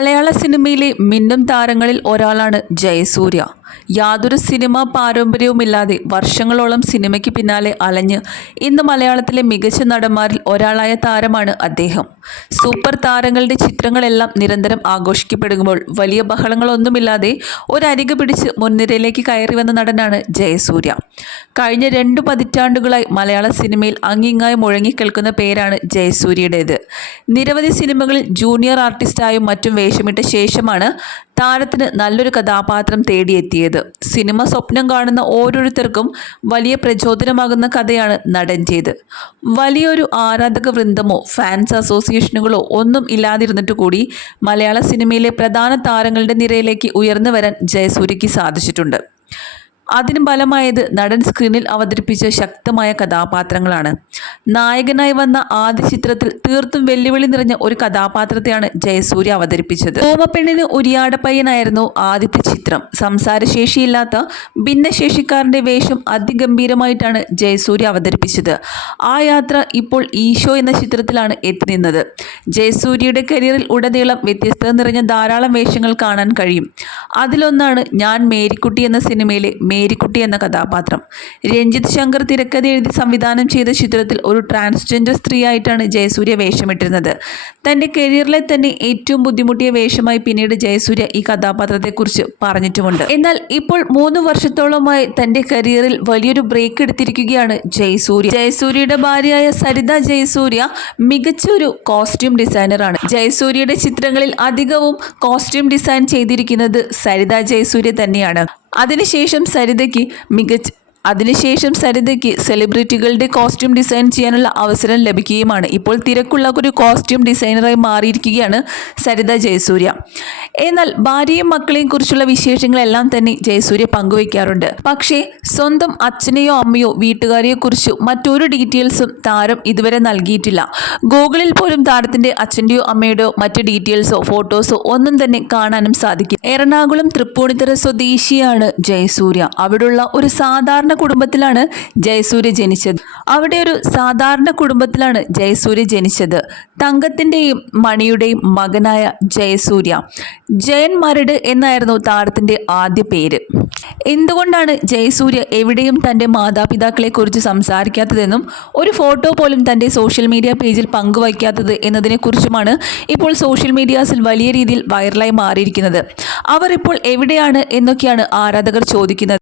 മലയാള സിനിമയിലെ മിന്നും താരങ്ങളിൽ ഒരാളാണ് ജയസൂര്യ. യാതൊരു സിനിമാ പാരമ്പര്യവുമില്ലാതെ വർഷങ്ങളോളം സിനിമയ്ക്ക് പിന്നാലെ അലഞ്ഞ് ഇന്ന് മലയാളത്തിലെ മികച്ച നടന്മാരിൽ ഒരാളായ താരമാണ് അദ്ദേഹം. സൂപ്പർ താരങ്ങളുടെ ചിത്രങ്ങളെല്ലാം നിരന്തരം ആഘോഷിക്കപ്പെടുമ്പോൾ വലിയ ബഹളങ്ങളൊന്നുമില്ലാതെ ഒരരികെ പിടിച്ച് മുൻനിരയിലേക്ക് കയറി വന്ന നടനാണ് ജയസൂര്യ. കഴിഞ്ഞ രണ്ട് പതിറ്റാണ്ടുകളായി മലയാള സിനിമയിൽ അങ്ങിങ്ങായി മുഴങ്ങിക്കേൾക്കുന്ന പേരാണ് ജയസൂര്യയുടേത്. നിരവധി സിനിമകളിൽ ജൂനിയർ ആർട്ടിസ്റ്റായും മറ്റും വേഷമിട്ട ശേഷമാണ് താരത്തിന് നല്ലൊരു കഥാപാത്രം തേടിയെത്തിയത്. സിനിമ സ്വപ്നം കാണുന്ന ഓരോരുത്തർക്കും വലിയ പ്രചോദനമാകുന്ന കഥയാണ് നടന്റേത് വലിയൊരു ആരാധക വൃന്ദമോ ഫാൻസ് അസോസിയേഷനുകളോ ഒന്നും ഇല്ലാതിരുന്നിട്ട് കൂടി മലയാള സിനിമയിലെ പ്രധാന താരങ്ങളുടെ നിരയിലേക്ക് ഉയർന്നു വരാൻ ജയസൂര്യയ്ക്ക് സാധിച്ചിട്ടുണ്ട്. അതിന് ഫലമായത് നടൻ സ്ക്രീനിൽ അവതരിപ്പിച്ച ശക്തമായ കഥാപാത്രങ്ങളാണ്. നായകനായി വന്ന ആദ്യ ചിത്രത്തിൽ തീർത്തും വെല്ലുവിളി നിറഞ്ഞ ഒരു കഥാപാത്രത്തെയാണ് ജയസൂര്യ അവതരിപ്പിച്ചത്. ഓമപ്പെണ്ണിന് ഉരിയാടപ്പയ്യനായിരുന്നു ആദ്യത്തെ ചിത്രം. സംസാരശേഷിയില്ലാത്ത ഭിന്നശേഷിക്കാരന്റെ വേഷം അതിഗംഭീരമായിട്ടാണ് ജയസൂര്യ അവതരിപ്പിച്ചത്. ആ യാത്ര ഇപ്പോൾ ഈശോ എന്ന ചിത്രത്തിലാണ് എത്തിനിന്നത് ജയസൂര്യയുടെ കരിയറിൽ ഉടനീളം വ്യത്യസ്തത നിറഞ്ഞ ധാരാളം വേഷങ്ങൾ കാണാൻ കഴിയും. അതിലൊന്നാണ് ഞാൻ മേരിക്കുട്ടി എന്ന സിനിമയിലെ മേരിക്കുട്ടി എന്ന കഥാപാത്രം. രഞ്ജിത്ത് ശങ്കർ തിരക്കഥ എഴുതി സംവിധാനം ചെയ്ത ചിത്രത്തിൽ ഒരു ട്രാൻസ്ജെൻഡർ സ്ത്രീയായിട്ടാണ് ജയസൂര്യ വേഷമിട്ടിരുന്നത്. തന്റെ കരിയറിലെ തന്നെ ഏറ്റവും ബുദ്ധിമുട്ടിയ വേഷമായി പിന്നീട് ജയസൂര്യ ഈ കഥാപാത്രത്തെക്കുറിച്ച് പറഞ്ഞിട്ടുമുണ്ട്. എന്നാൽ ഇപ്പോൾ മൂന്ന് വർഷത്തോളമായി തന്റെ കരിയറിൽ വലിയൊരു ബ്രേക്ക് എടുത്തിരിക്കുകയാണ് ജയസൂര്യ. ജയസൂര്യയുടെ ഭാര്യയായ സരിത ജയസൂര്യ മികച്ച ഒരു കോസ്റ്റ്യൂം ഡിസൈനറാണ്. ജയസൂര്യയുടെ ചിത്രങ്ങളിൽ അധികവും കോസ്റ്റ്യൂം ഡിസൈൻ ചെയ്തിരിക്കുന്നത് സരിത ജയസൂര്യ തന്നെയാണ്. അതിനുശേഷം സരിതയ്ക്ക് മികച്ച അതിനുശേഷം സരിതയ്ക്ക് സെലിബ്രിറ്റികളുടെ കോസ്റ്റ്യൂം ഡിസൈൻ ചെയ്യാനുള്ള അവസരം ലഭിക്കുകയുമാണ്. ഇപ്പോൾ തിരക്കുള്ള ഒരു കോസ്റ്റ്യൂം ഡിസൈനറായി മാറിയിരിക്കുകയാണ് സരിത ജയസൂര്യ. എന്നാൽ ഭാര്യയും മക്കളെയും കുറിച്ചുള്ള വിശേഷങ്ങളെല്ലാം തന്നെ ജയസൂര്യ പങ്കുവയ്ക്കാറുണ്ട് പക്ഷേ സ്വന്തം അച്ഛനെയോ അമ്മയോ വീട്ടുകാരെയോ കുറിച്ച് മറ്റൊരു ഡീറ്റെയിൽസും താരം ഇതുവരെ നൽകിയിട്ടില്ല. ഗൂഗിളിൽ പോലും താരത്തിന്റെ അച്ഛന്റെയോ അമ്മയുടെയോ മറ്റു ഡീറ്റെയിൽസോ ഫോട്ടോസോ ഒന്നും തന്നെ കാണാനും സാധിക്കും. എറണാകുളം തൃപ്പൂണിത്തറ സ്വദേശിയാണ് ജയസൂര്യ. അവിടുള്ള ഒരു സാധാരണ കുടുംബത്തിലാണ് ജയസൂര്യ ജനിച്ചത്. അവിടെ ഒരു സാധാരണ കുടുംബത്തിലാണ് ജയസൂര്യ ജനിച്ചത്. തങ്കത്തിന്റെയും മണിയുടെയും മകനായ ജയസൂര്യ. ജയൻ മരട് എന്നായിരുന്നു താരത്തിന്റെ ആദ്യ പേര്. എന്തുകൊണ്ടാണ് ജയസൂര്യ എവിടെയും തന്റെ മാതാപിതാക്കളെക്കുറിച്ച് സംസാരിക്കാത്തതെന്നും ഒരു ഫോട്ടോ പോലും തന്റെ സോഷ്യൽ മീഡിയ പേജിൽ പങ്കുവയ്ക്കാത്തത് എന്നതിനെക്കുറിച്ചുമാണ് ഇപ്പോൾ സോഷ്യൽ മീഡിയാസിൽ വലിയ രീതിയിൽ വൈറലായി മാറിയിരിക്കുന്നത്. അവർ ഇപ്പോൾ എവിടെയാണ് എന്നൊക്കെയാണ് ആരാധകർ ചോദിക്കുന്നത്.